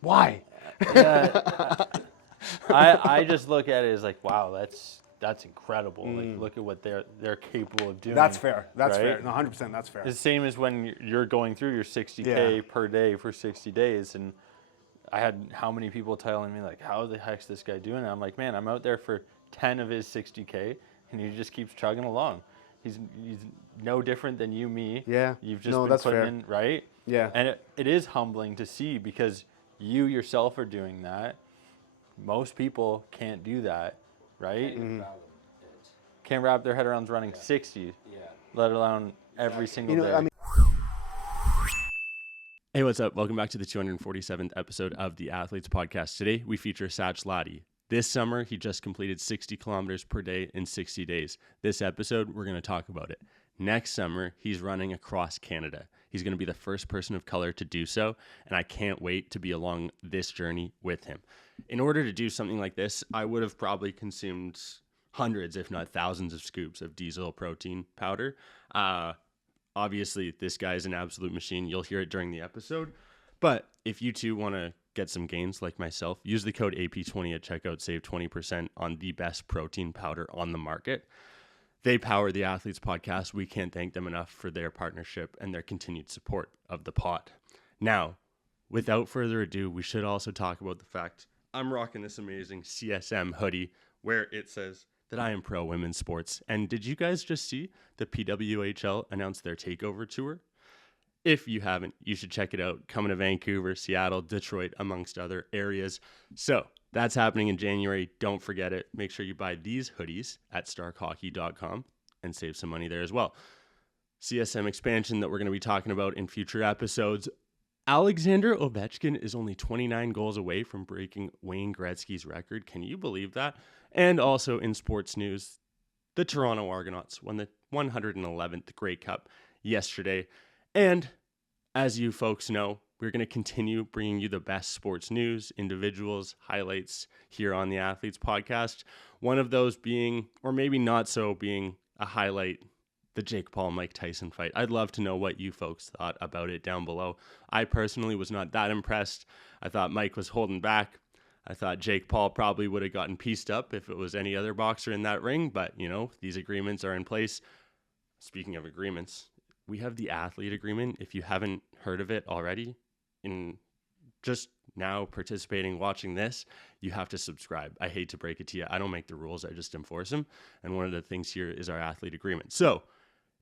Why? Yeah, I just look at it as like, wow, that's incredible. Like, look at what they're capable of doing. That's fair. That's right? fair. No, 100%. That's fair. It's the same as when you're going through your 60K Yeah. per day for 60 days. And I had how many people telling me, like, how the heck's this guy doing it? I'm like, man, I'm out there for 10 of his 60K, and he just keeps chugging along. He's no different than you, me. Yeah. You've just No, been that's putting fair. in, right? Yeah. And it is humbling to see because you yourself are doing that. Most people can't do that, right? Can't wrap their head around running 60, let alone every single day. I mean, Hey, what's up? Welcome back to the 247th episode of the Athletes Podcast. Today, we feature Sach Latti. This summer, he just completed 60 kilometers per day in 60 days. This episode, we're going to talk about it. Next summer, he's running across Canada. He's going to be the first person of color to do so, and I can't wait to be along this journey with him. In order to do something like this, I would have probably consumed hundreds, if not thousands of scoops of diesel protein powder. Obviously, this guy is an absolute machine. You'll hear it during the episode. But if you too want to get some gains like myself, use the code AP20 at checkout, save 20% on the best protein powder on the market. They power the Athletes Podcast. We can't thank them enough for their partnership and their continued support of the pod. Now, without further ado, we should also talk about the fact I'm rocking this amazing CSM hoodie where it says that I am pro women's sports. And did you guys just see the PWHL announce their takeover tour? If you haven't, you should check it out. Coming to Vancouver, Seattle, Detroit, amongst other areas. So that's happening in January. Don't forget it. Make sure you buy these hoodies at starkhockey.com and save some money there as well. CSM expansion that we're going to be talking about in future episodes. Alexander Ovechkin is only 29 goals away from breaking Wayne Gretzky's record. Can you believe that? And also in sports news, the Toronto Argonauts won the 111th Grey Cup yesterday. And as you folks know, we're going to continue bringing you the best sports news, individuals, highlights here on the Athletes Podcast. One of those being, or maybe not so being, a highlight, the Jake Paul-Mike Tyson fight. I'd love to know what you folks thought about it down below. I personally was not that impressed. I thought Mike was holding back. I thought Jake Paul probably would have gotten pieced up if it was any other boxer in that ring, but, you know, these agreements are in place. Speaking of agreements, we have the athlete agreement. If you haven't heard of it already, in just now participating, watching this, you have to subscribe. I hate to break it to you. I don't make the rules. I just enforce them. And one of the things here is our athlete agreement. So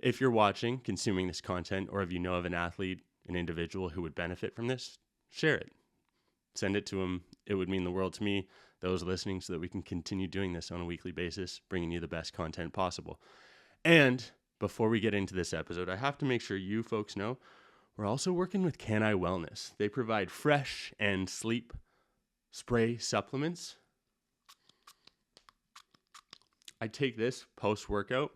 if you're watching, consuming this content, or if you know of an athlete, an individual who would benefit from this, share it. Send it to them. It would mean the world to me, those listening, so that we can continue doing this on a weekly basis, bringing you the best content possible. And before we get into this episode, I have to make sure you folks know we're also working with Can I Wellness. They provide fresh and sleep spray supplements. I take this post-workout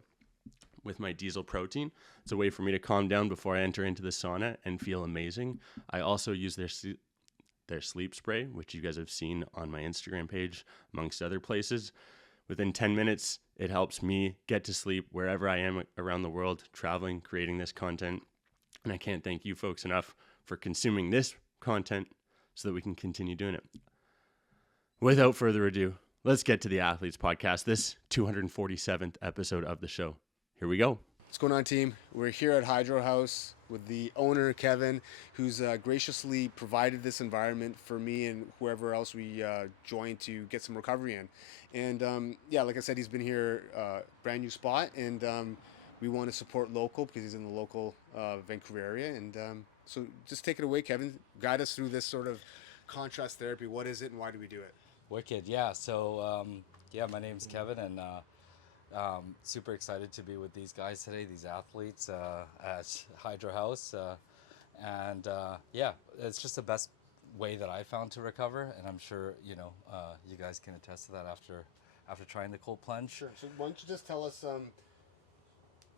with my diesel protein. It's a way for me to calm down before I enter into the sauna and feel amazing. I also use their sleep spray, which you guys have seen on my Instagram page, amongst other places. Within 10 minutes, it helps me get to sleep wherever I am around the world, traveling, creating this content. And I can't thank you folks enough for consuming this content so that we can continue doing it. Without further ado, let's get to the Athletes Podcast, this 247th episode of the show. Here we go. what's going on, team? We're here at Hydro Haus with the owner, Kevin, who's graciously provided this environment for me and whoever else we joined to get some recovery in. And yeah, like I said, he's been here, brand new spot, and we want to support local because he's in the local Vancouver area. And so just take it away, Kevin. Guide us through this sort of contrast therapy. What is it and why do we do it? Wicked, yeah. So, yeah, my name's Kevin, and super excited to be with these guys today, these athletes at Hydro Haus. And yeah, it's just the best way that I found to recover, and I'm sure, you know, you guys can attest to that after trying the cold plunge. Sure. So why don't you just tell us,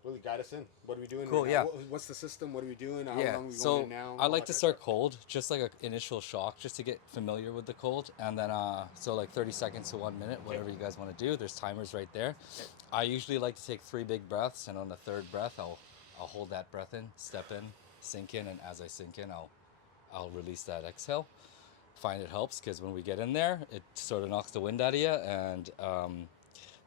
really guide us in. What are we doing? Cool, right yeah. now? What's the system? What are we doing? How Yeah, long are we going so in now? I like to start cold, just like an initial shock, just to get familiar with the cold, and then so like 30 seconds to 1 minute, whatever you guys want to do. There's timers right there. I usually like to take 3 big breaths, and on the third breath, I'll hold that breath in, step in, sink in, and as I sink in, I'll release that exhale. find it helps because when we get in there, it sort of knocks the wind out of you, and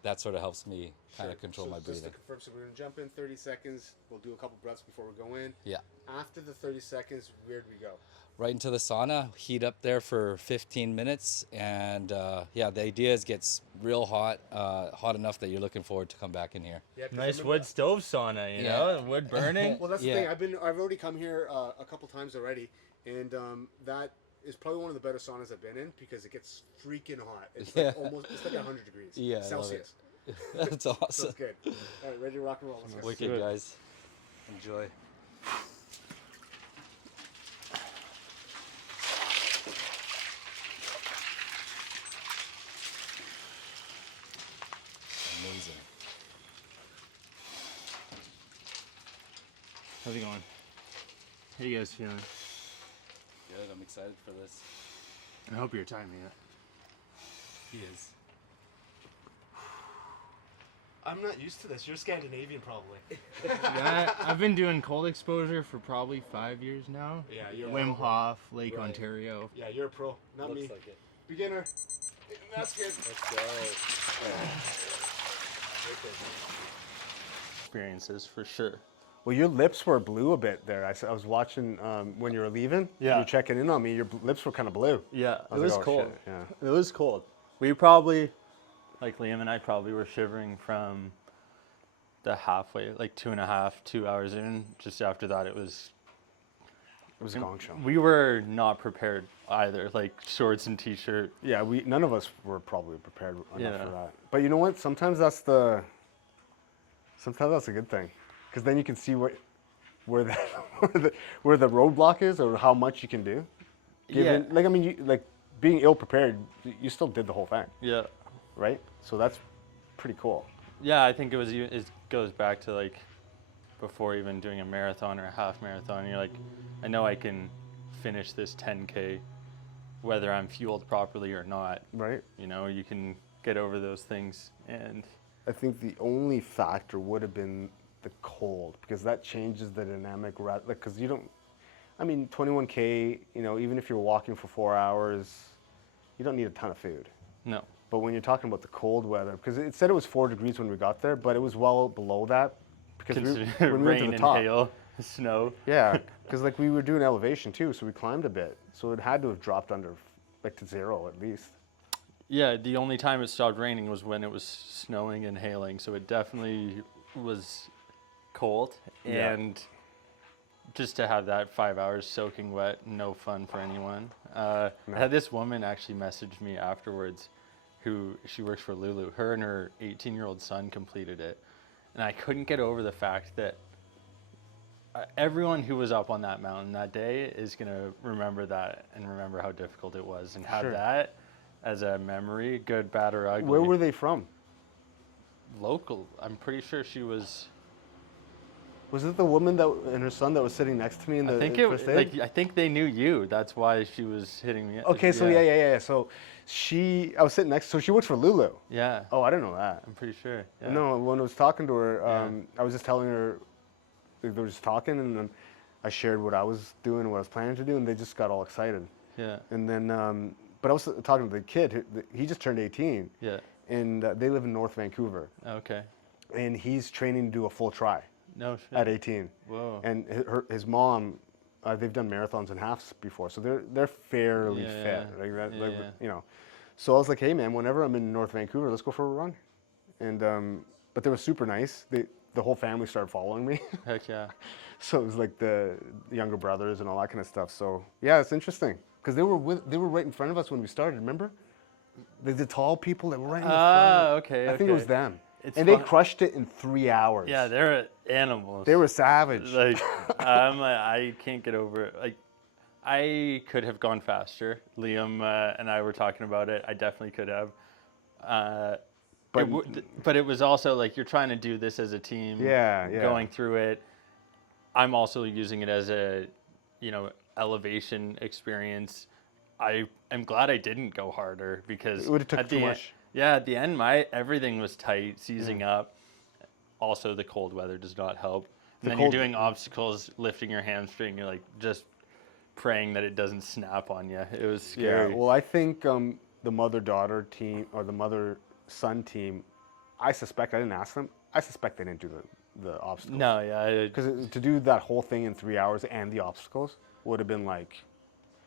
that sort of helps me kind of control my Just breathing. to confirm, so we're going to jump in 30 seconds. We'll do a couple breaths before we go in. Yeah. After the 30 seconds, where do we go? Right into the sauna, heat up there for 15 minutes, and yeah, the idea is gets real hot, hot enough that you're looking forward to come back in here. Yeah, 'cause I Nice remember- wood stove sauna, you know, wood burning. Well, that's Yeah. the thing. I've already come here a couple times already, and that is probably one of the better saunas I've been in because it gets freaking hot. It's like it's like 100 degrees Yeah, I love Celsius. That's So awesome. it's good. All right, ready to rock and roll. Let's go. Wicked, guys. Enjoy. Amazing. How's it going? How you guys feeling? Good. I'm excited for this. I hope you're timing it. He is. I'm not used to this. You're Scandinavian, probably. Yeah, I've been doing cold exposure for probably 5 years now. Yeah, you're Wim Hof, Lake Right. Ontario. Yeah, you're a pro, not me. Looks like it. Beginner. That's good. Let's go. Experiences for sure. Well, your lips were blue a bit there. I was watching when you were leaving. Yeah. You were checking in on me. Your lips were kind of blue. Yeah, I it was was like, oh, cold. shit, yeah. It was cold. We probably, like Liam and I probably were shivering from the halfway, like 2 hours in. Just after that, it was a gong show. We were not prepared either, like shorts and t-shirt. Yeah, none of us were probably prepared enough Yeah. for that. But you know what? Sometimes that's a good thing, because then you can see where the roadblock is or how much you can do. Yeah. Like I mean, being ill prepared, you still did the whole thing, Yeah. right? So that's pretty cool. Yeah, I think it goes back to like before even doing a marathon or a half marathon. You're like, I know I can finish this 10K whether I'm fueled properly or not. Right. You know, you can get over those things. And I think the only factor would have been the cold, because that changes the dynamic. Because you don't, I mean, 21K, you know, even if you're walking for 4 hours, you don't need a ton of food. no. But when you're talking about the cold weather, because it said it was 4 degrees when we got there, but it was well below that. Because when we went Rain to the and top. hail, snow. Yeah, because like we were doing elevation too, so we climbed a bit. So it had to have dropped under, like to 0 at least. Yeah, the only time it stopped raining was when it was snowing and hailing. So it definitely was cold. Yeah. And just to have that 5 hours soaking wet, no fun for anyone. I had this woman actually message me afterwards she works for Lulu. Her and her 18-year-old son completed it. And I couldn't get over the fact that everyone who was up on that mountain that day is going to remember that and remember how difficult it was and have Sure. that as a memory, good, bad, or ugly. Where were they from? Local. I'm pretty sure she was. Was it the woman and her son that was sitting next to me in the I think first aid? I think they knew you. That's why she was hitting me. Okay, so yeah. So I was sitting next. So she works for Lulu. Yeah. Oh, I didn't know that. I'm pretty sure. Yeah. No, when I was talking to her, I was just telling her, they were just talking, and then I shared what I was doing and what I was planning to do, and they just got all excited. Yeah. And then, but I was talking to the kid. He just turned 18. Yeah. And they live in North Vancouver, Okay. and he's training to do a full tri No shit. at 18. Whoa. And his mom, they've done marathons and halves before, so they're fairly Yeah, fit, yeah. like that, Yeah, like, yeah. you know. So I was like, hey man, whenever I'm in North Vancouver, let's go for a run. And but they were super nice. The whole family started following me. Heck yeah. So it was like the younger brothers and all that kind of stuff. So yeah, it's interesting because they were right in front of us when we started. Remember, the tall people that were right in the front. Okay. I think it was okay. them, It's and they fun- crushed it in 3 hours. Yeah, they're animals. they were savage. like I can't get over it. Like I could have gone faster. Liam and I were talking about it. I definitely could have. But it was also like you're trying to do this as a team. Yeah. Going through it. I'm also using it as a, elevation experience. I am glad I didn't go harder because It would've took at too the end- much. Yeah, at the end, everything was tight, seizing up. Also, the cold weather does not help. And then you're cold- doing obstacles, lifting your hamstring. You're like just praying that it doesn't snap on you. It was scary. Yeah, well, I think the mother-daughter team or the mother-son team, I suspect, I didn't ask them, I suspect they didn't do the obstacles. No, yeah. Because to do that whole thing in 3 hours and the obstacles would have been like,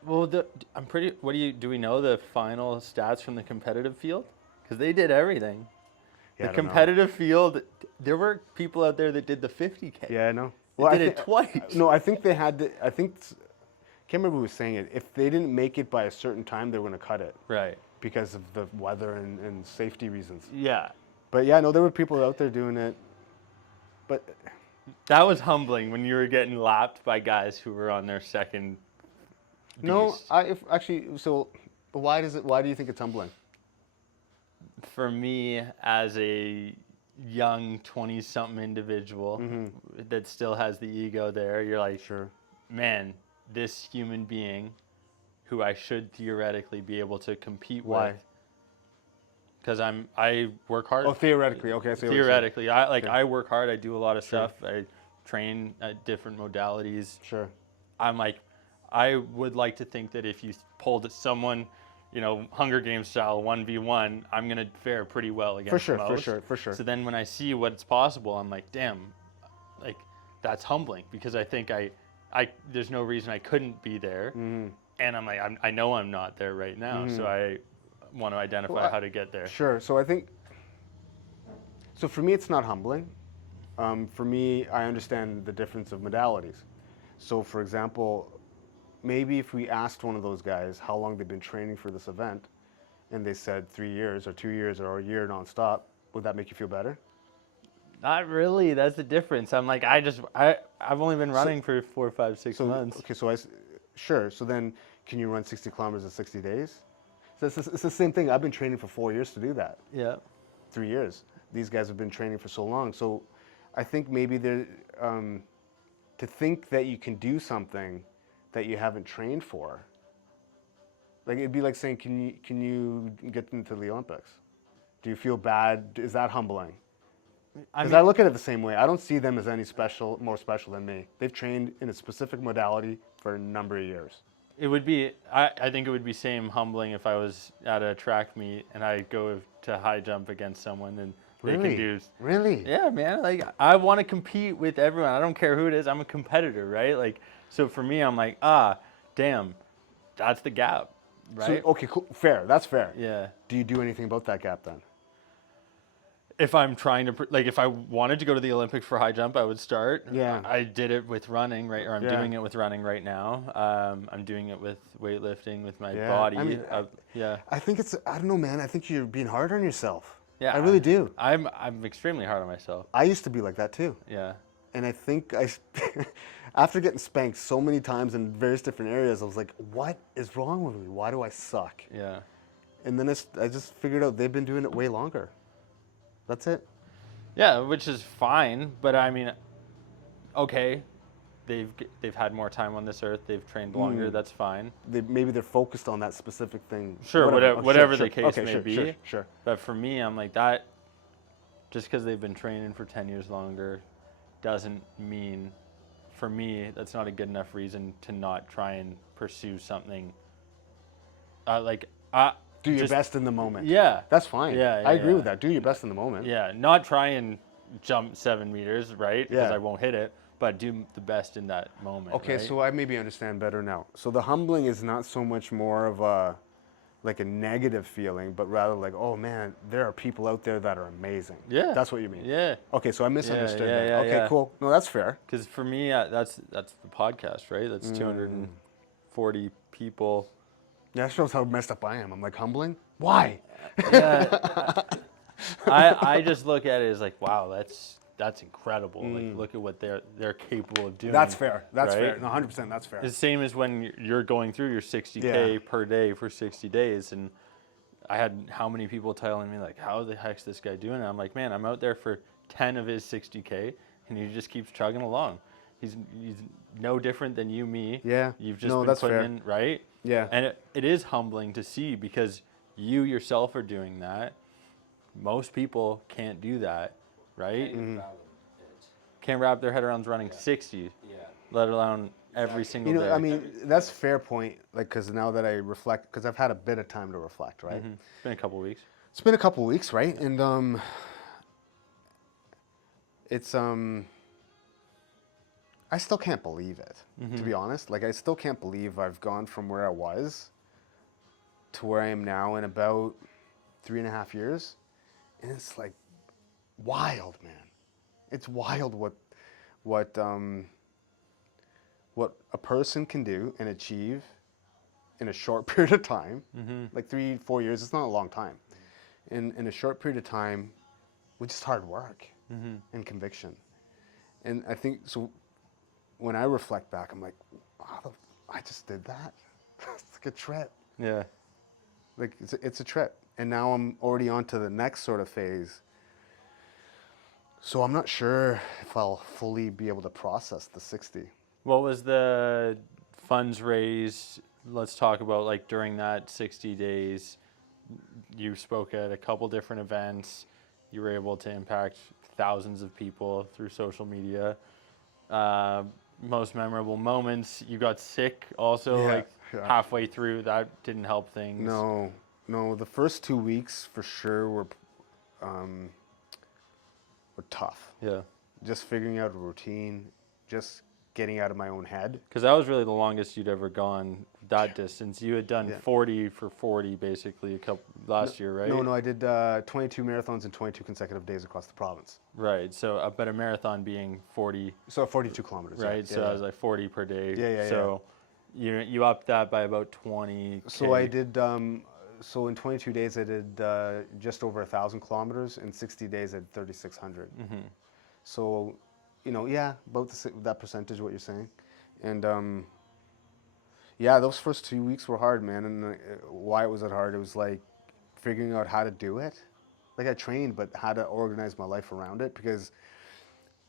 Well, I'm pretty. What do we know the final stats from the competitive field? Because they did everything. yeah, The I don't know. competitive field, there were people out there that did the 50K. Yeah, I know. They did it twice. No, I think they had to, I can't remember who was saying it. If they didn't make it by a certain time, they were going to cut it Right. because of the weather and safety reasons. Yeah. But yeah, no, there were people out there doing it. But That was humbling when you were getting lapped by guys who were on their second. no, beast. why do you think it's humbling? For me, as a young 20-something individual that still has the ego there, you're like, Sure. man, this human being who I should theoretically be able to compete Why? with. Because I work hard. Oh, theoretically, okay. I see what you're saying. Theoretically, I work hard. I do a lot of stuff. I train at different modalities. Sure. I'm like, I would like to think that if you pulled someone, Hunger Games style 1v1, I'm gonna fare pretty well against most. For sure. So then when I see what's possible, I'm like, damn, like that's humbling because I think I there's no reason I couldn't be there, and I'm like, I know I'm not there right now, so I want to identify how to get there. Sure. So I think, so for me, it's not humbling. For me, I understand the difference of modalities. So for example, maybe if we asked one of those guys how long they've been training for this event, and they said 3 years or 2 years or a year nonstop, would that make you feel better? Not really. That's the difference. I'm like, I've only been running for 4, 5, 6 months. Okay, so sure. So then, can you run 60 kilometers in 60 days? So it's the same thing. I've been training for 4 years to do that. Yeah. 3 years. These guys have been training for so long. So I think maybe to think that you can do something that you haven't trained for, like it'd be like saying, can you get into the Olympics? Do you feel bad? Is that humbling? Because I look at it the same way. I don't see them as any more special than me. They've trained in a specific modality for a number of years. It would be, I think it would be same humbling if I was at a track meet and I go to high jump against someone and they can do. Really? Yeah, man. Like I want to compete with everyone. I don't care who it is. I'm a competitor, right? Like, so for me, I'm like, damn, that's the gap, right? So, okay, cool. Fair. That's fair. Yeah. Do you do anything about that gap then? If I'm trying to, if I wanted to go to the Olympics for high jump, I would start. Yeah. I did it with running, right? Or I'm doing it with running right now. I'm doing it with weightlifting, with my body. I mean, yeah. I think I don't know, man. I think you're being hard on yourself. Yeah. I really do. I'm extremely hard on myself. I used to be like that too. Yeah. And I think after getting spanked so many times in various different areas, I was like, what is wrong with me? Why do I suck? Yeah. And then I just figured out they've been doing it way longer. That's it. Yeah, which is fine, but I mean, okay, they've had more time on this earth. They've trained longer. That's fine. Maybe they're focused on that specific thing. Sure, whatever the case may sure, be. Sure. But for me, I'm like that. Just because they've been training for 10 years longer, doesn't mean, for me, that's not a good enough reason to not try and pursue something. Do your best in the moment. Yeah. That's fine. Yeah, I agree with that. Do your best in the moment. Yeah, not try and jump 7 meters, right? Because Yeah. I won't hit it, but do the best in that moment. Okay, right? so I maybe understand better now. So the humbling is not so much more of a negative feeling, but rather like, oh man, there are people out there that are amazing. Yeah. That's what you mean. Yeah. Okay, so I misunderstood that. yeah, Okay, yeah. cool. No, that's fair. Because for me, that's the podcast, right? That's 240 people. Yeah, that shows how messed up I am. I'm like, humbling? Why? Yeah, I just look at it as like, wow, that's incredible. Like, look at what they're capable of doing. That's fair. That's right? fair. No, 100%. That's fair. It's the same as when you're going through your 60K per day for 60 days. And I had how many people telling me, like, how the heck's this guy doing it? I'm like, man, I'm out there for 10 of his 60K, and he just keeps chugging along. He's no different than you, me. Yeah. You've just No, been that's putting fair. in, right? Yeah. And it is humbling to see because you yourself are doing that. Most people can't do that, right? Can't wrap their head around running 60, let alone every single You know, day. I mean, that's a fair point. Like, because now that I reflect, because I've had a bit of time to reflect, right? It's been a couple weeks. It's been a couple weeks, right? And it's I still can't believe it, to be honest. Like, I still can't believe I've gone from where I was to where I am now in about 3.5 years. And it's like wild, man. It's wild what a person can do and achieve in a short period of time. Like 3-4 years, it's not a long time. In a short period of time with just hard work and conviction. And I think, so when I reflect back, I'm like, wow, I just did that. It's like a trip. Yeah. Like, it's a trip. And now I'm already on to the next sort of phase. So I'm not sure if I'll fully be able to process the 60. What was the funds raised? Let's talk about, like, during that 60 days, you spoke at a couple different events. You were able to impact thousands of people through social media. Most memorable moments, you got sick also, Yeah, like yeah. halfway through. That didn't help things. No. The first 2 weeks for sure were tough. Yeah. Just figuring out a routine, just getting out of my own head. Because that was really the longest you'd ever gone that distance. You had done Yeah. 40 for 40 basically last year, right? No, I did 22 marathons in 22 consecutive days across the province. Right. So, but a marathon being 40, So 42 kilometers. right? Yeah. So I was like 40 per day. Yeah. So you upped that by about 20. So I did. So in 22 days, I did just over 1,000 kilometers. In 60 days, I did 3,600. So, yeah, about that percentage, what you're saying, and yeah, those first 2 weeks were hard, man. And why it was that hard? It was like figuring out how to do it. Like, I trained, but how to organize my life around it, because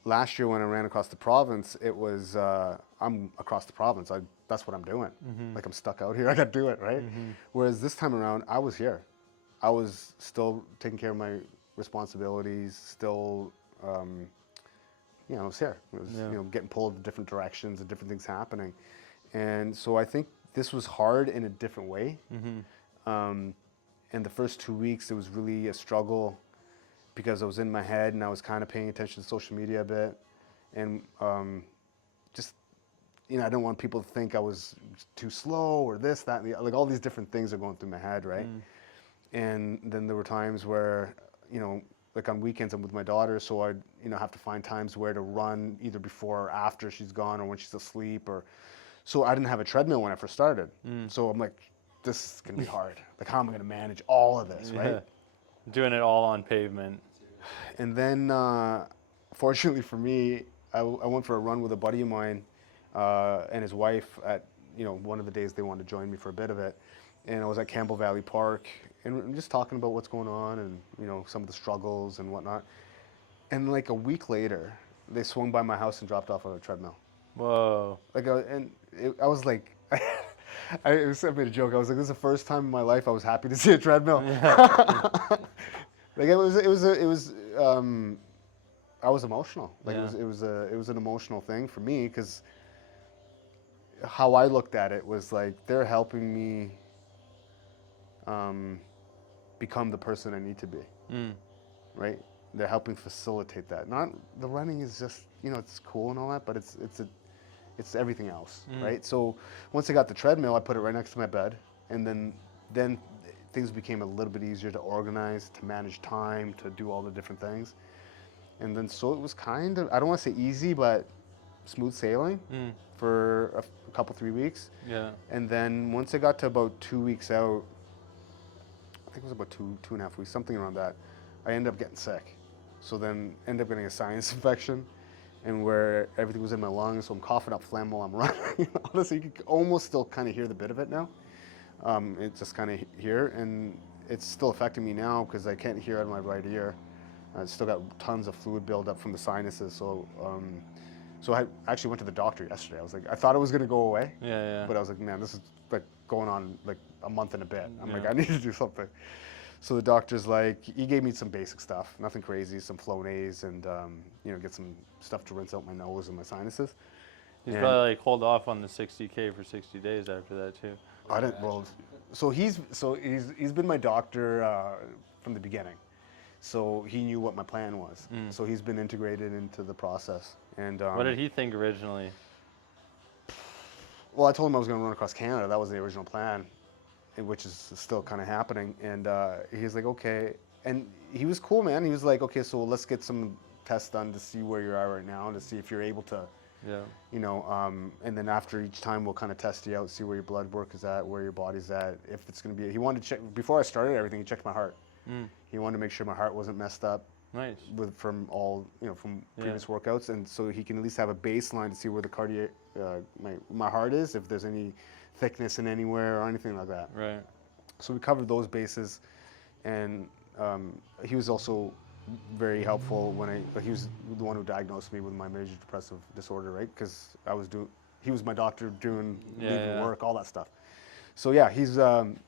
last year when I ran across the province, it was I'm across the province. That's what I'm doing. Like, I'm stuck out here. I got to do it, right? Whereas this time around, I was here. I was still taking care of my responsibilities. Still, I was here. It was getting pulled in different directions and different things happening. And so I think this was hard in a different way. And the first 2 weeks, it was really a struggle, because I was in my head and I was kind of paying attention to social media a bit. And just, I didn't want people to think I was too slow or this, that, and the, like, all these different things are going through my head, right? And then there were times where, like on weekends I'm with my daughter, so I'd, have to find times where to run either before or after she's gone, or when she's asleep, or, so I didn't have a treadmill when I first started. So I'm like, this is gonna be hard. Like, how am I gonna manage all of this, right? Yeah. Doing it all on pavement. And then, fortunately for me, I went for a run with a buddy of mine and his wife at, one of the days they wanted to join me for a bit of it. And I was at Campbell Valley Park, and I'm just talking about what's going on and, some of the struggles and whatnot. And like a week later, they swung by my house and dropped off on a treadmill. Whoa. Like, I was like, I made a joke. I was like, this is the first time in my life I was happy to see a treadmill. Like, it was. I was emotional. Like, it was an emotional thing for me, because how I looked at it was like, they're helping me become the person I need to be. Right? They're helping facilitate that. Not the running is just, it's cool and all that, but it's everything else, right? So once I got the treadmill, I put it right next to my bed, and then things became a little bit easier to organize, to manage time, to do all the different things. And then so it was kind of, I don't want to say easy, but smooth sailing for a couple, 3 weeks. Yeah. And then once I got to about 2 weeks out, I think it was about 2.5 weeks, something around that, I ended up getting sick. So then ended up getting a sinus infection, and where everything was in my lungs, so I'm coughing up phlegm while I'm running. Honestly, you can almost still kind of hear the bit of it now. It's just kind of here, and it's still affecting me now because I can't hear out of my right ear. I still got tons of fluid buildup from the sinuses. So I actually went to the doctor yesterday. I was like, I thought it was going to go away. Yeah. But I was like, man, this is like going on like a month and a bit. I'm like, I need to do something. So the doctor's like, he gave me some basic stuff, nothing crazy, some Flonase, and get some stuff to rinse out my nose and my sinuses. He's And probably like hold off on the 60K for 60 days after that too. I didn't. Well, so he's been my doctor from the beginning. So he knew what my plan was. So he's been integrated into the process. And What did he think originally? well, I told him I was going to run across Canada. That was the original plan, which is still kind of happening. And he's like, okay. And he was cool, man. He was like, okay, so let's get some tests done to see where you are right now, and to see if you're able to, you know, and then after each time we'll kind of test you out, see where your blood work is at, where your body's at, if it's going to be. He wanted to check before I started everything. He checked my heart. He wanted to make sure my heart wasn't messed up. Nice. From all, you know, from previous workouts, and so he can at least have a baseline to see where the cardiac, my heart is, if there's any thickness in anywhere or anything like that. Right. So we covered those bases, and he was also very helpful when he was the one who diagnosed me with my major depressive disorder, right? Because he was my doctor doing leaving work, all that stuff. So yeah, he's and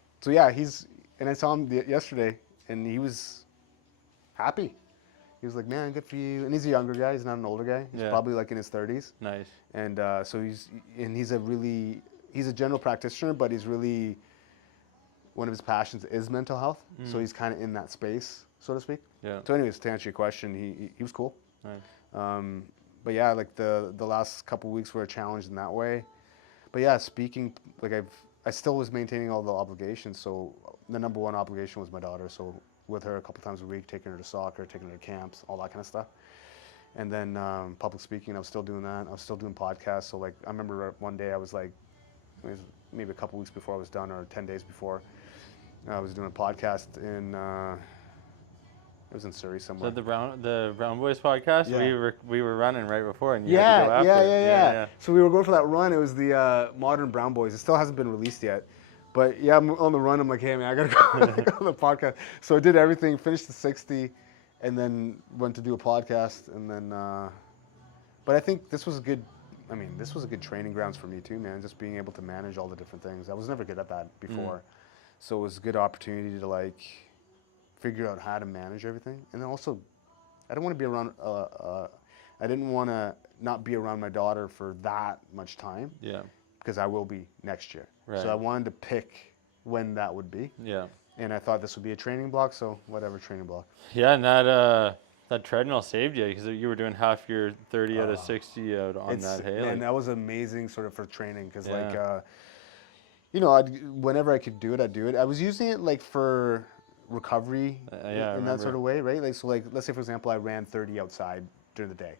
I saw him yesterday, and he was happy. He was like, man, good for you. And he's a younger guy. He's not an older guy. He's probably like in his 30s. Nice. And so he's a general practitioner, but he's really, one of his passions is mental health. So he's kind of in that space, so to speak. Yeah. So anyways, to answer your question, he was cool. Nice. But yeah, like the last couple of weeks were a challenge in that way. But yeah, speaking, like I still was maintaining all the obligations. So the number one obligation was my daughter. So with her a couple times a week, taking her to soccer, taking her to camps, all that kind of stuff. And then public speaking, I was still doing that. I was still doing podcasts. So like, I remember one day I was like, it was maybe a couple weeks before I was done, or 10 days before, I was doing a podcast in, it was in Surrey somewhere. So the Brown Boys podcast, we were running right before, and you had to go after yeah. So we were going for that run. It was the Modern Brown Boys. It still hasn't been released yet. But yeah, I'm on the run. I'm like, hey man, I gotta go on the podcast. So I did everything, finished the 60, and then went to do a podcast. And then, but I think this was a good training grounds for me too, man. Just being able to manage all the different things. I was never good at that before, so it was a good opportunity to like figure out how to manage everything. And then also, I don't want to be around. I didn't want to not be around my daughter for that much time. Yeah. Because I will be next year. Right. So I wanted to pick when that would be. Yeah. And I thought this would be a training block, so whatever, training block. Yeah, and that treadmill saved you, because you were doing half your 30 out of 60 out on that. Hey, and that was amazing sort of for training, because you know, whenever I could do it, I'd do it. I was using it like for recovery in that sort of way, right? Like, so like, let's say for example, I ran 30 outside during the day,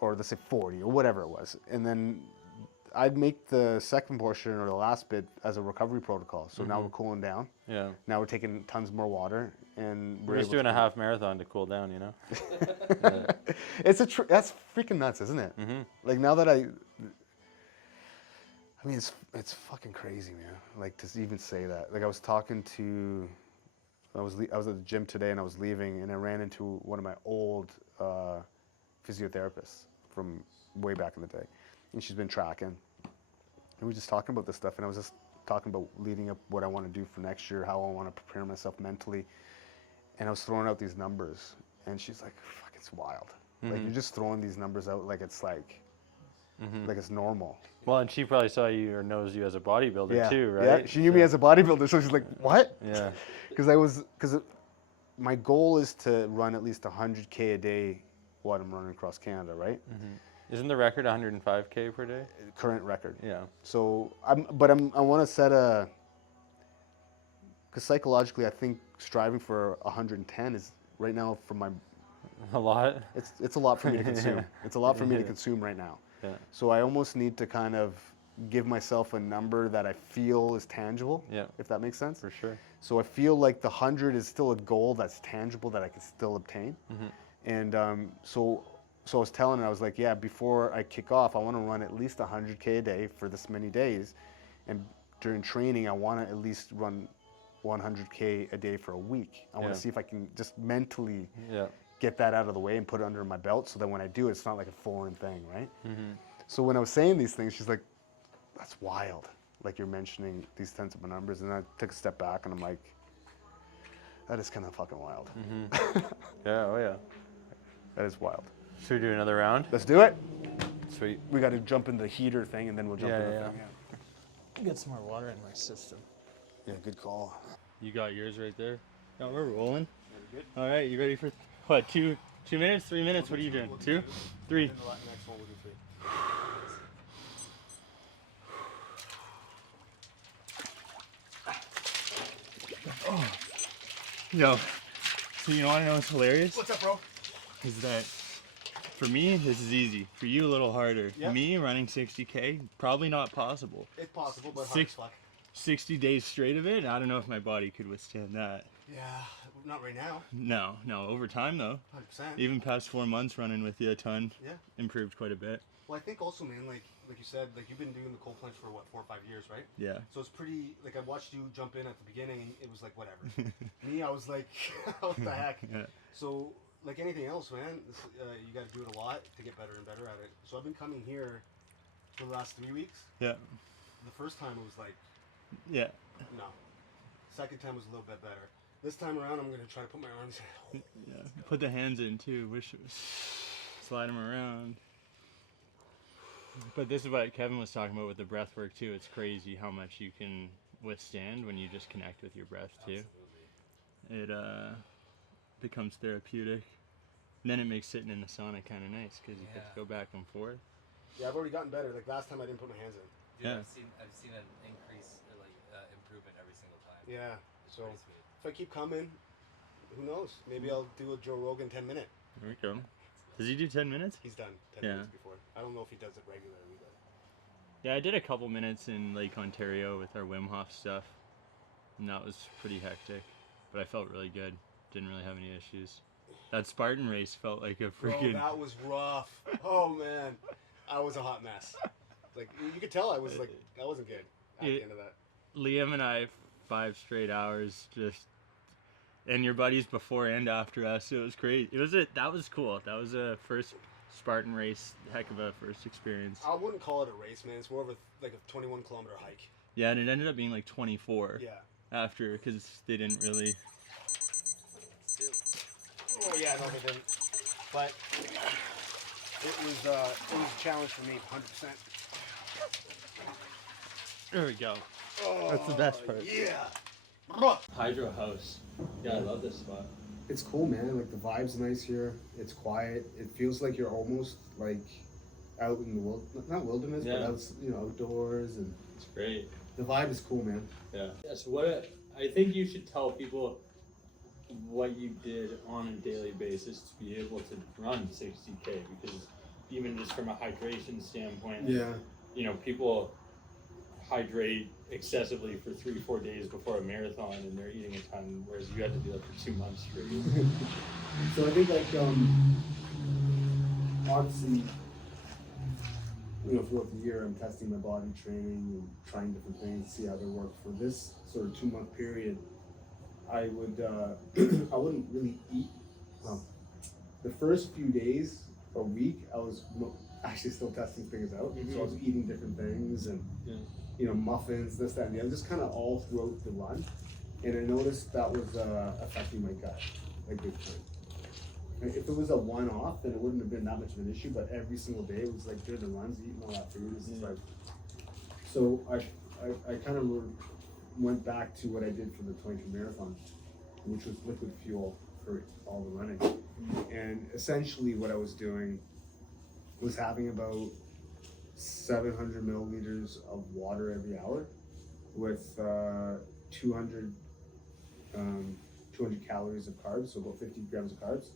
or let's say 40 or whatever it was. And then I'd make the second portion or the last bit as a recovery protocol. So now we're cooling down. Yeah. Now we're taking tons more water, and we're just doing a half marathon to cool down, you know. It's that's freaking nuts, isn't it? Like now that I mean, it's fucking crazy, man. Like to even say that. Like I was at the gym today, and I was leaving, and I ran into one of my old physiotherapists from way back in the day. And she's been tracking. And we were just talking about this stuff, and I was just talking about leading up what I want to do for next year, how I want to prepare myself mentally. And I was throwing out these numbers, and she's like, fuck, it's wild. Like, you're just throwing these numbers out like it's like it's normal. Well, and she probably saw you or knows you as a bodybuilder too, right? Yeah, she knew me as a bodybuilder, so she's like, what? Yeah. Because my goal is to run at least 100K a day while I'm running across Canada, right? Isn't the record 105K per day? Current record. Yeah. So I want to set because psychologically I think striving for 110 is right now for my. A lot. It's a lot for me to consume. It's a lot for me to consume right now. Yeah. So I almost need to kind of give myself a number that I feel is tangible. Yeah. If that makes sense. For sure. So I feel like the 100 is still a goal that's tangible that I can still obtain. And so I was telling her, I was like, yeah, before I kick off, I want to run at least 100K a day for this many days. And during training, I want to at least run 100K a day for a week. I want to see if I can just mentally get that out of the way and put it under my belt, so that when I do, it's not like a foreign thing, right? So when I was saying these things, she's like, that's wild. Like, you're mentioning these types of numbers. And I took a step back, and I'm like, that is kind of fucking wild. Yeah, oh yeah. That is wild. Should we do another round? Let's do it. Sweet. We got to jump in the heater thing, and then we'll jump in the thing. Get some more water in my system. Yeah, good call. You got yours right there. No, we're rolling. Good. All right, you ready for what? 2 minutes, 3 minutes? What are you doing? 2, 3. Next one we'll do 3. Yo, so you want to know what's hilarious? What's up, bro? Is that for me, this is easy. For you, a little harder. Yep. Me, running 60K, probably not possible. It's possible, but Six- hard as fuck. 60 days straight of it, I don't know if my body could withstand that. Yeah, not right now. No, over time though. 100%. Even past 4 months running with you a ton, Yeah. improved quite a bit. Well, I think also, man, like you said, like you've been doing the cold plunge for what, 4 or 5 years, right? Yeah. So it's pretty. Like I watched you jump in at the beginning, and it was like whatever. Me, I was like, what the heck? Yeah. So like anything else, man, you got to do it a lot to get better and better at it. So I've been coming here for the last 3 weeks. Yeah. The first time it was like, Yeah. no. Second time was a little bit better. This time around, I'm gonna try to put my arms. Yeah. Put the hands in too. Wish it was slide them around. But this is what Kevin was talking about with the breath work too. It's crazy how much you can withstand when you just connect with your breath too. It becomes therapeutic. And then it makes sitting in the sauna kind of nice because you get to go back and forth. Yeah, I've already gotten better. Like last time, I didn't put my hands in. Dude, Yeah. I've seen an increase, improvement every single time. Yeah. It's So pretty sweet. if I keep coming, who knows? Maybe I'll do a Joe Rogan 10-minute. There we go. Does he do 10 minutes? He's done 10 Yeah. minutes before. I don't know if he does it regularly, but Yeah, I did a couple minutes in Lake Ontario with our Wim Hof stuff, and that was pretty hectic. But I felt really good. Didn't really have any issues. That Spartan race felt like a bro, freaking. that was rough. Oh man, I was a hot mess. Like you could tell, I wasn't good at the end of that. Liam and I, 5 straight hours, just. And your buddies before and after us. It was crazy. That was cool. That was a first Spartan race. Heck of a first experience. I wouldn't call it a race, man. It's more of a 21-kilometer hike. Yeah, and it ended up being like 24 Yeah. after because they didn't really. Oh yeah, no, they didn't. But it was a challenge for me, 100%. There we go. Oh, That's the best part. Yeah. Hydro Haus. Yeah, I love this spot. It's cool, man. Like the vibe's nice here. It's quiet. It feels like you're almost like out in the not wilderness, but Yeah. out, outdoors, and It's great. the vibe is cool, man. Yeah. So I think you should tell people what you did on a daily basis to be able to run 60K, because even just from a hydration standpoint, Yeah. People hydrate excessively for 3-4 days before a marathon and they're eating a ton, whereas you had to do that for 2 months straight. So I think obviously, throughout the year I'm testing my body, training and trying different things, see how they work. For this sort of 2-month period, I would I wouldn't really eat. The first few days or week, I was actually still testing things out. Mm-hmm. So I was eating different things and muffins, this, that, and the other, just kind of all throughout the run. And I noticed that was affecting my gut a good time. If it was a one-off, then it wouldn't have been that much of an issue. But every single day, it was like during the runs, eating all that food. It's just like, so I kind of went back to what I did for the 22 marathon, which was liquid fuel for all the running. And essentially, what I was doing was having about 700 milliliters of water every hour with 200 calories of carbs, so about 50 grams of carbs,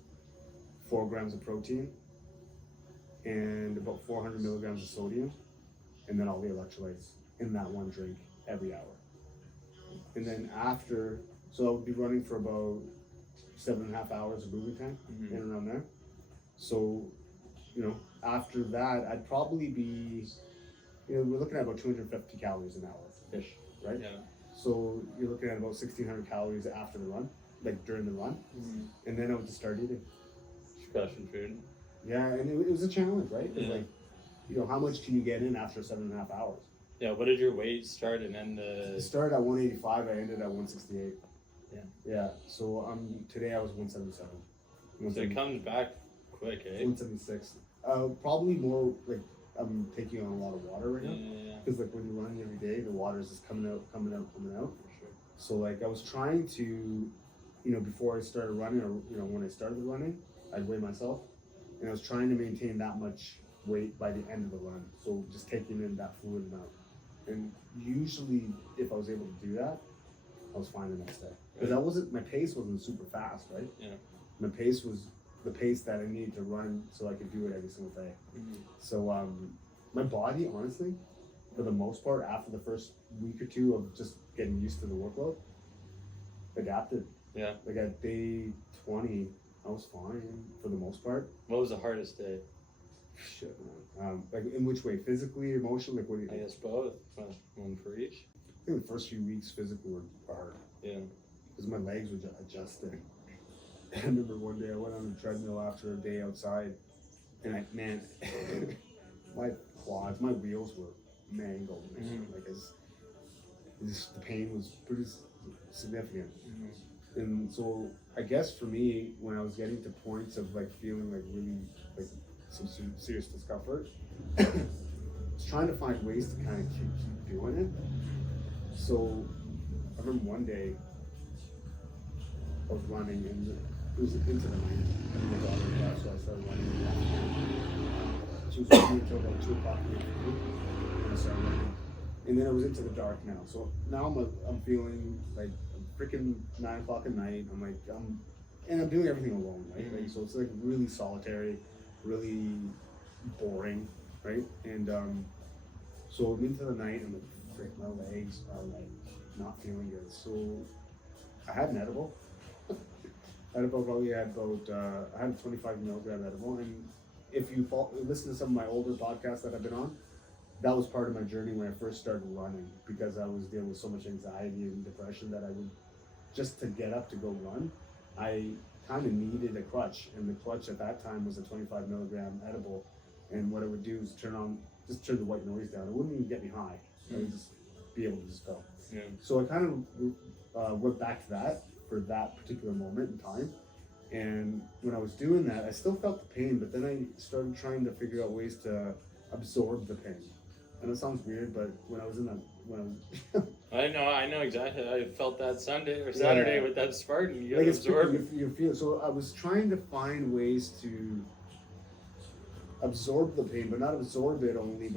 4 grams of protein, and about 400 milligrams of sodium, and then all the electrolytes in that one drink every hour. And then after, so I would be running for about 7.5 hours of moving time, in and around there. So, after that, I'd probably be, we're looking at about 250 calories an hour-ish, right? Yeah. So you're looking at about 1,600 calories after the run, like during the run. And then I would just start eating. Crushing food. Yeah, and it was a challenge, right? It was Yeah. like, how much can you get in after 7.5 hours? Yeah, what did your weight start and end I started at 185, I ended at 168. Yeah. Yeah, so today I was 177. So it comes back quick, eh? 176. Probably more like I'm taking on a lot of water right now. Because like when you're running every day, the water is just coming out. For sure. So like I was trying to, before I started running, or when I started running, I'd weigh myself, and I was trying to maintain that much weight by the end of the run. So just taking in that fluid amount. And usually, if I was able to do that, I was fine the next day. Because my pace wasn't super fast, right? Yeah. My pace was the pace that I needed to run so I could do it every single day. So my body, honestly, for the most part, after the first week or two of just getting used to the workload, adapted. Yeah. Like at day 20, I was fine for the most part. What was the hardest day? Shit, man. Like in which way? Physically, emotionally? Like what do you think? I guess both. One for each. I think the first few weeks physically were hard. Yeah. Because my legs were adjusting. I remember one day I went on a treadmill after a day outside, and my quads, my wheels were mangled. Like the pain was pretty significant. And so I guess for me, when I was getting to points of like feeling like really like some serious discomfort, I was trying to find ways to kind of keep doing it. So I remember one day I was running and it was into the night, and my daughter left, so I started running. She was running until about 2 o'clock in the afternoon, and I started running. And then it was into the dark now. So now I'm feeling like freaking 9 o'clock at night. And I'm doing everything alone, right? Like, so it's like really solitary, really boring, right? And so into the night, and my legs are like not feeling good. So I had an edible. I had a 25 milligram edible. And if you listen to some of my older podcasts that I've been on, that was part of my journey when I first started running, because I was dealing with so much anxiety and depression that I would, just to get up to go run, I kind of needed a crutch. And the crutch at that time was a 25 milligram edible. And what I would do is turn the white noise down. It wouldn't even get me high. I would just be able to just go. Yeah. So I kind of went back to that for that particular moment in time. And when I was doing that, I still felt the pain, but then I started trying to figure out ways to absorb the pain. And it sounds weird, but I know exactly. I felt that Sunday or Saturday with that Spartan. You gotta absorb it. You feel. So I was trying to find ways to absorb the pain, but not absorb it only.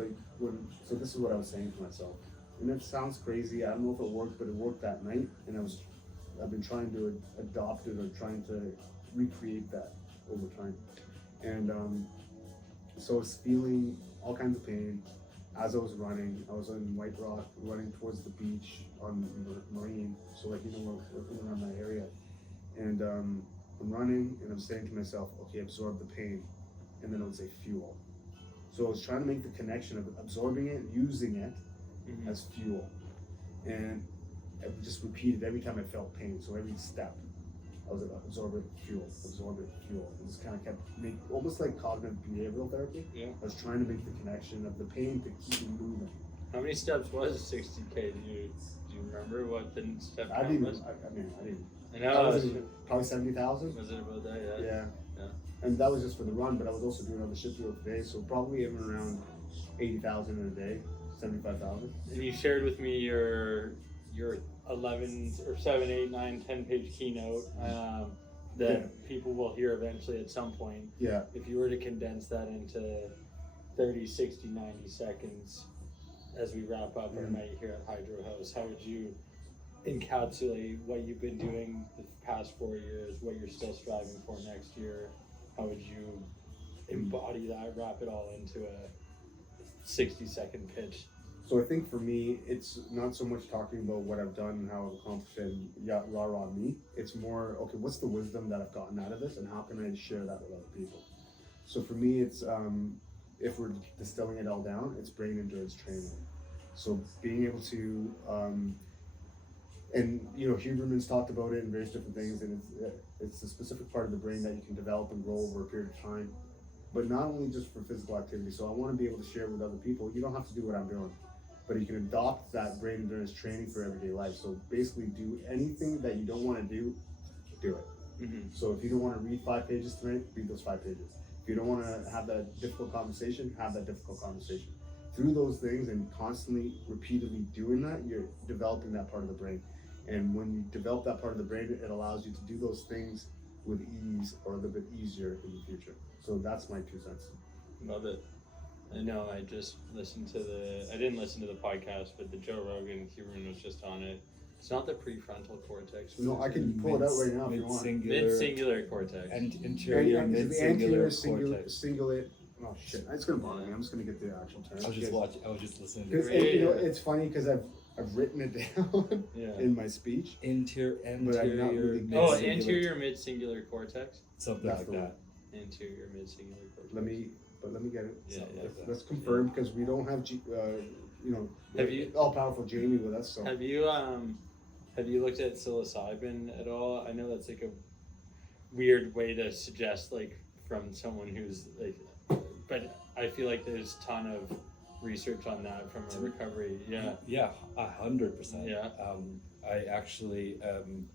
So this is what I was saying to myself, and it sounds crazy. I don't know if it worked, but it worked that night. And I've been trying to adopt it or trying to recreate that over time. And so I was feeling all kinds of pain. As I was running, I was in White Rock, running towards the beach on Marine, so like we're around that area. And I'm running, and I'm saying to myself, okay, absorb the pain, and then I would say fuel. So I was trying to make the connection of absorbing it, using it as fuel, and I just repeated every time I felt pain. So every step, I was like, absorb it, fuel, and just kind of kept almost like cognitive behavioral therapy. Yeah. I was trying to make the connection of the pain to keep me moving. How many steps was 60K? Do you remember what the step count was? I didn't. I know. Probably 70,000. Was it about that? Yeah. And that was just for the run, but I was also doing other shit throughout the day, so probably even around 80,000 in a day, 75,000. And you shared with me your 11 or 7, 8, 9, 10 page keynote that people will hear eventually at some point. Yeah. If you were to condense that into 30, 60, 90 seconds as we wrap up our night here at Hydro Haus, how would you encapsulate what you've been doing the past 4 years, what you're still striving for next year? How would you embody that, wrap it all into a 60-second pitch? So I think for me, it's not so much talking about what I've done and how I've accomplished it and rah-rah me. It's more, okay, what's the wisdom that I've gotten out of this, and how can I share that with other people? So for me, it's, if we're distilling it all down, it's brain endurance training. So being able to, and Huberman's talked about it in various different things, and it's a specific part of the brain that you can develop and grow over a period of time. But not only just for physical activity. So I want to be able to share it with other people. You don't have to do what I'm doing, but you can adopt that brain endurance training for everyday life. So basically do anything that you don't want to do it. So if you don't want to read 5 pages tonight, read those 5 pages. If you don't want to have that difficult conversation, have that difficult conversation. Through those things and constantly, repeatedly doing that, you're developing that part of the brain. And when you develop that part of the brain, it allows you to do those things with ease or a little bit easier in the future. So that's my 2 cents. Love it. I know. I just listened to I didn't listen to the podcast, but the Joe Rogan, Huron was just on it. It's not the prefrontal cortex. No, I can pull it out right now if you want. Mid-singular cortex. And interior mid-singular anterior cortex. cingulate. Oh shit, it's gonna bother me. I'm just gonna get the actual term. I was just listening to Because it. it's funny because I've written it down in my speech. Anterior Anterior mid-singular cortex. something That's like the that. Anterior mid-singular cortex. Let me get it. Yeah, Let's confirm because we don't have Have you- all powerful Jamie with us. So Have you looked at psilocybin at all? I know that's like a weird way to suggest like from someone who's like, but I feel like there's a ton of research on that from a recovery. Yeah, 100%. Yeah. I actually am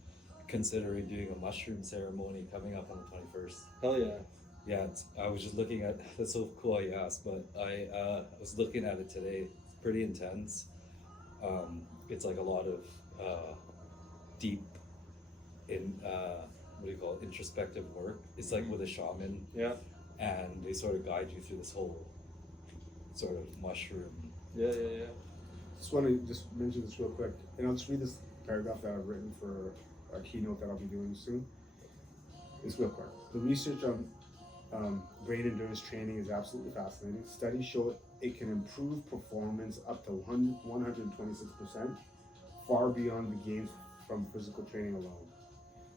considering doing a mushroom ceremony coming up on the 21st. Hell yeah. Yeah, I was just looking at. That's so cool you asked, but I was looking at it today. It's pretty intense. It's like a lot of deep what do you call it, introspective work. It's like with a shaman. Yeah. And they sort of guide you through this whole sort of mushroom. Yeah. just want to mention this real quick, and I'll just read this paragraph that I've written for a keynote that I'll be doing soon. It's real quick. The research on brain endurance training is absolutely fascinating. Studies show it can improve performance up to 126%, far beyond the gains from physical training alone.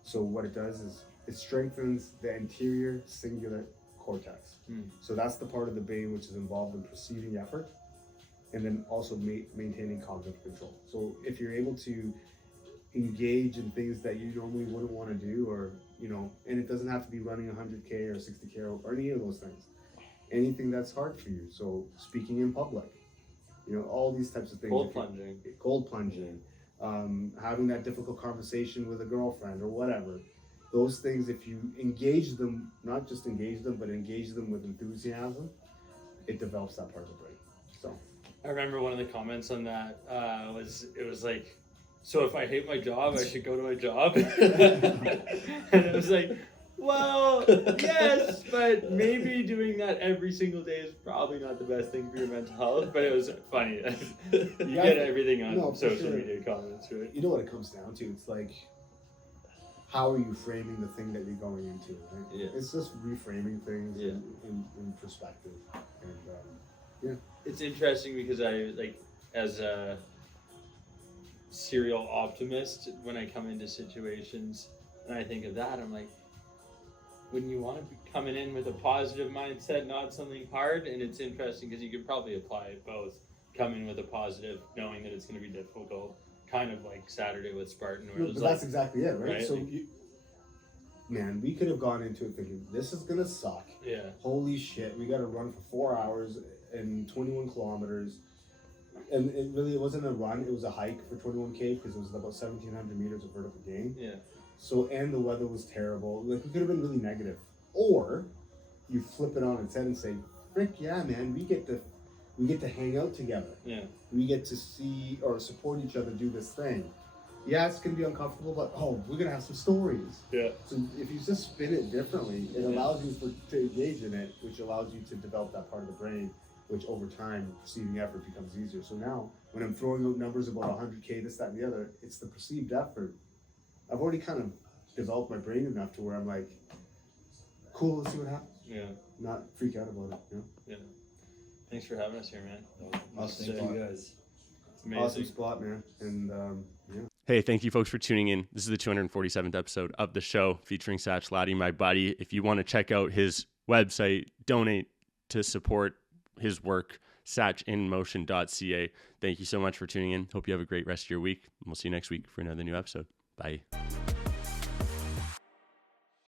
So what it does is it strengthens the anterior cingulate cortex. So that's the part of the brain which is involved in perceiving effort and then also maintaining cognitive control. So if you're able to engage in things that you normally wouldn't want to do, or and it doesn't have to be running 100K or 60K or any of those things, anything that's hard for you. So speaking in public, all these types of things. Cold plunging, having that difficult conversation with a girlfriend or whatever. Those things, if you engage them, not just engage them, but engage them with enthusiasm, it develops that part of the brain. So I remember one of the comments on that was like, so if I hate my job, I should go to my job. And it was like, well, yes, but maybe doing that every single day is probably not the best thing for your mental health. But it was funny. You get everything on social media comments, right? You know what it comes down to? It's like, how are you framing the thing that you're going into? Right? Yeah. It's just reframing things in perspective. And It's interesting because as a serial optimist, when I come into situations and I think of that, I'm like, wouldn't you want to be coming in with a positive mindset, not something hard? And it's interesting because you could probably apply it both. Come in with a positive, knowing that it's going to be difficult, kind of like Saturday with Spartan. Where it was that's exactly it, right? Right? So, we could have gone into it thinking, this is going to suck. Yeah. Holy shit, we got to run for 4 hours and 21 kilometers. And it wasn't a run, it was a hike for 21K because it was about 1,700 meters of vertical gain. Yeah. So, and the weather was terrible. Like, it could have been really negative. Or you flip it on its head and say, frick yeah, man, we get to hang out together. Yeah. We get to see or support each other do this thing. Yeah, it's going to be uncomfortable, but we're going to have some stories. Yeah. So if you just spin it differently, it allows you to engage in it, which allows you to develop that part of the brain, which over time, perceiving effort becomes easier. So now, when I'm throwing out numbers about 100K, this, that, and the other, it's the perceived effort. I've already kind of developed my brain enough to where I'm like, cool, let's see what happens. Yeah. Not freak out about it, Yeah. Thanks for having us here, man. Awesome. Thank you guys. It's amazing. Awesome spot, man. And Hey, thank you folks for tuning in. This is the 247th episode of the show featuring Sach Latti, my buddy. If you want to check out his website, donate to support his work, sachinmotion.ca. Thank you so much for tuning in. Hope you have a great rest of your week. And we'll see you next week for another new episode. Bye.